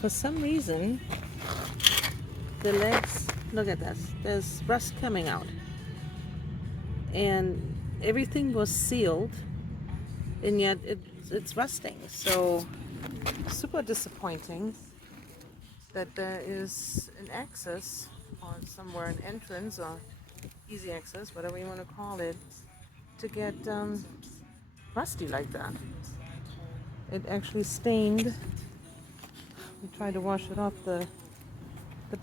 For some reason, the legs, look at this, there's rust coming out. And everything was sealed, and yet it's rusting. So, super disappointing that there is an access, or somewhere an entrance, or easy access, whatever you want to call it, to get rusty like that. It actually stained. We tried to wash it off the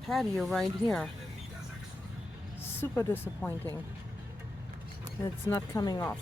patio right here. Super disappointing. It's not coming off.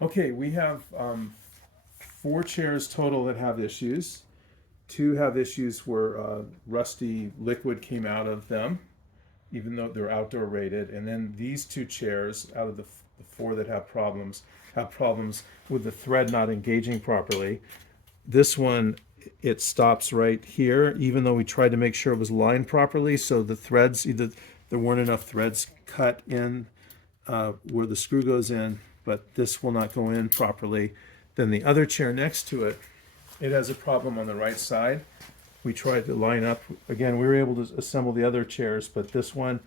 Okay, we have 4 chairs total that have issues. 2 have issues where rusty liquid came out of them, even though they're outdoor rated. And then these 2 chairs out of the 4 that have problems with the thread not engaging properly. This one, it stops right here, even though we tried to make sure it was lined properly. So the threads, either there weren't enough threads cut in where the screw goes in, but this will not go in properly. Then the other chair next to it, it has a problem on the right side. We tried to line up, again, we were able to assemble the other chairs, but this one,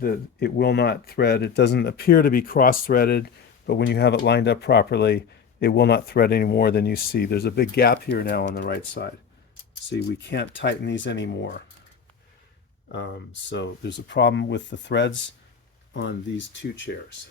it will not thread. It doesn't appear to be cross-threaded, but when you have it lined up properly, it will not thread any more than you see. There's a big gap here now on the right side. See, we can't tighten these anymore. So there's a problem with the threads on these 2 chairs.